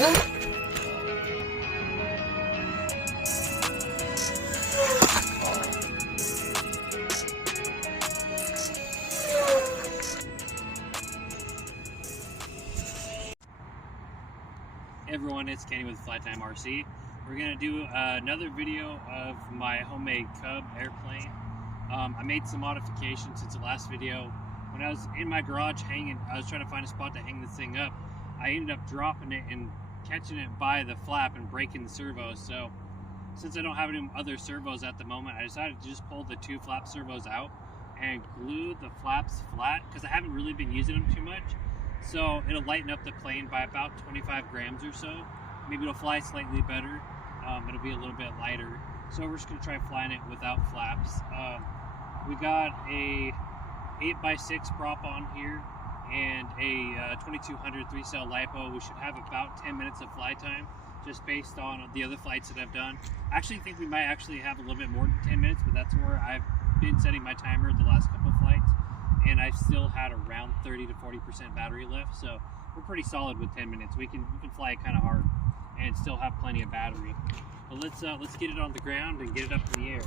Hey everyone, it's Kenny with Flight Time RC. We're going to do another video of my homemade Cub airplane. I made some modifications since the last video. When I was in my garage hanging, I was trying to find a spot to hang this thing up. I ended up dropping it and catching it by the flap and breaking the servos. So since I don't have any other servos at the moment, I decided to just pull the two flap servos out and glue the flaps flat because I haven't really been using them too much. So it'll lighten up the plane by about 25 grams or so. Maybe it'll fly slightly better. It'll be a little bit lighter. So we're just gonna try flying it without flaps. We got a 8x6 prop on here and a 2200 3-cell LiPo. We should have about 10 minutes of fly time just based on the other flights that I've done. I actually think we might actually have a little bit more than 10 minutes, but that's where I've been setting my timer the last couple flights. And I've still had around 30 to 40% battery left, so we're pretty solid with 10 minutes. We can fly it kind of hard and still have plenty of battery. But let's get it on the ground and get it up in the air.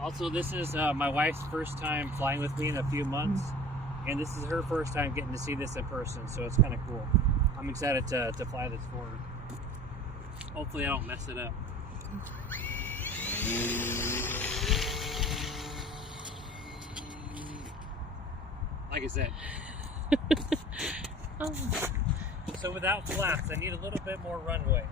Also, this is my wife's first time flying with me in a few months, and this is her first time getting to see this in person, so it's kind of cool. I'm excited to fly this for her. Hopefully I don't mess it up. Like I said. So without flaps, I need a little bit more runway.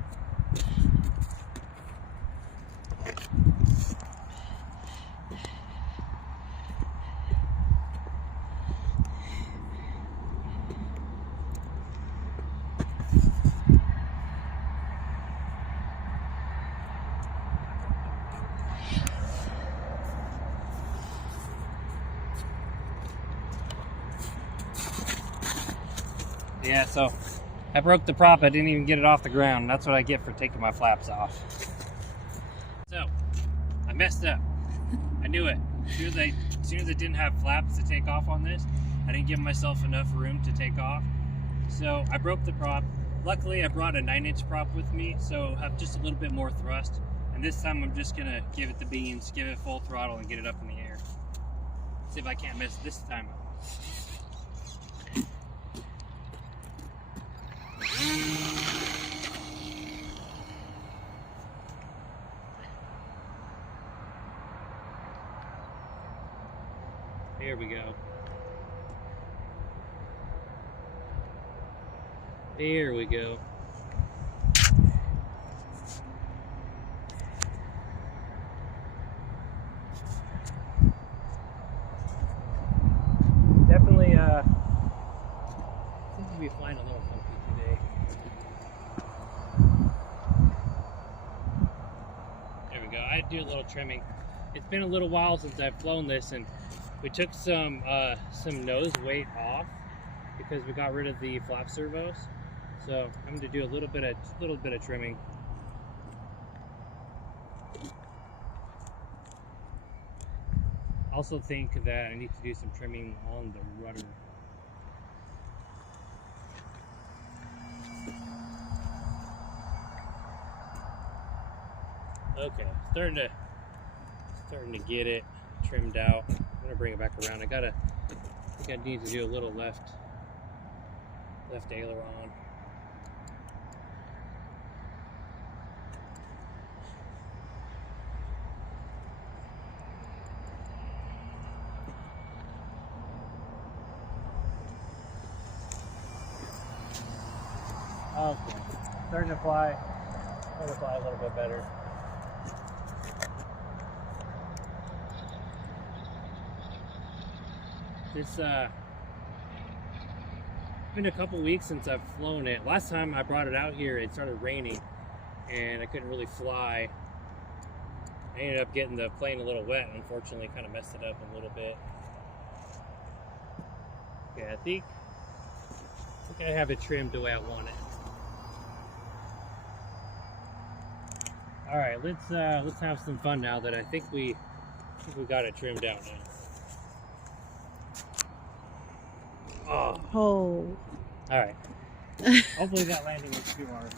Yeah, so I broke the prop. I didn't even get it off the ground. That's what I get for taking my flaps off. So I messed up. I knew it. As soon as I didn't have flaps to take off on this, I didn't give myself enough room to take off. So I broke the prop. Luckily, I brought a 9-inch prop with me, so I have just a little bit more thrust. And this time I'm just gonna give it the beans, give it full throttle, and get it up in the air. See if I can't miss this time. There we go. There we go. Definitely seems to be flying a little funky today. There we go. I do a little trimming. It's been a little while since I've flown this, and we took some nose weight off because we got rid of the flap servos. So I'm going to do a little bit of trimming. I also think that I need to do some trimming on the rudder. Okay, starting to get it trimmed out. I'm gonna bring it back around. I think I need to do a little left aileron. Okay, starting to fly a little bit better. It's been a couple weeks since I've flown it. Last time I brought it out here, it started raining and I couldn't really fly. I ended up getting the plane a little wet, unfortunately, kind of messed it up a little bit. Okay, I think I have it trimmed the way I want it. All right, let's have some fun now that I think we got it trimmed out now. Oh. All right. Hopefully that landing was too hard.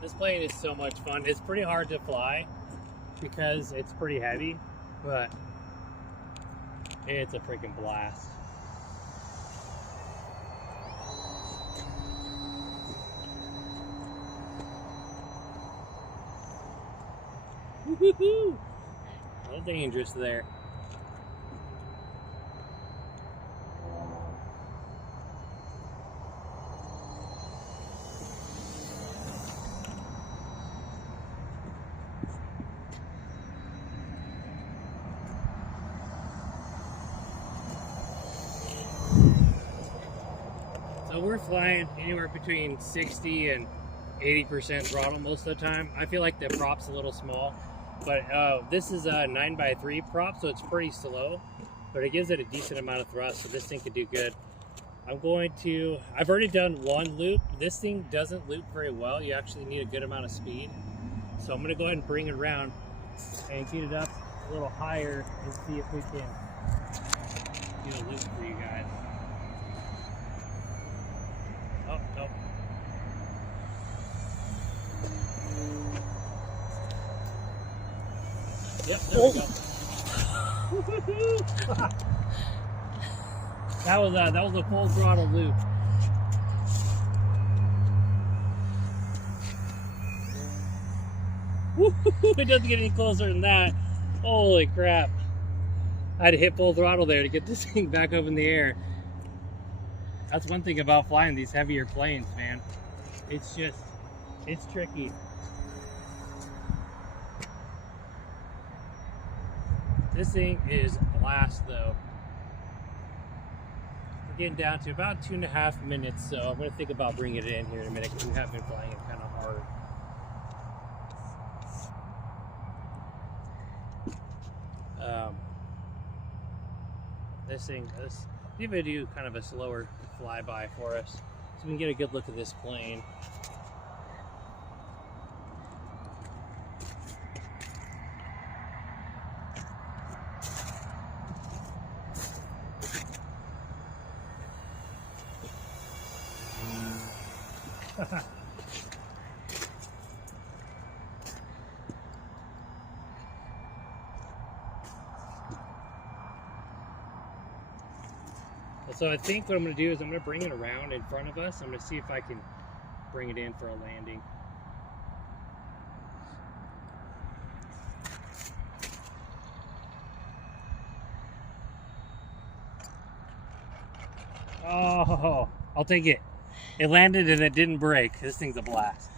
This plane is so much fun. It's pretty hard to fly because it's pretty heavy, but it's a freaking blast. Woohoo! A little dangerous there. So we're flying anywhere between 60 and 80% throttle most of the time. I feel like the prop's a little small, but this is a 9x3 prop, so it's pretty slow, but it gives it a decent amount of thrust, so this thing could do good. I've already done one loop. This thing doesn't loop very well. You actually need a good amount of speed. So I'm gonna go ahead and bring it around and get it up a little higher and see if we can do a loop for you guys. Oh, no. Yep, there we go. That was a full throttle loop. It doesn't get any closer than that. Holy crap. I had to hit full throttle there to get this thing back up in the air. That's one thing about flying these heavier planes, man. It's tricky. This thing is a blast though. We're getting down to about 2.5 minutes, so I'm going to think about bringing it in here in a minute because we have been flying it kind of hard. This I'm going to do kind of a slower flyby for us so we can get a good look at this plane. So I think what I'm going to do is I'm going to bring it around in front of us. I'm going to see if I can bring it in for a landing. Oh, I'll take it. It landed and it didn't break. This thing's a blast.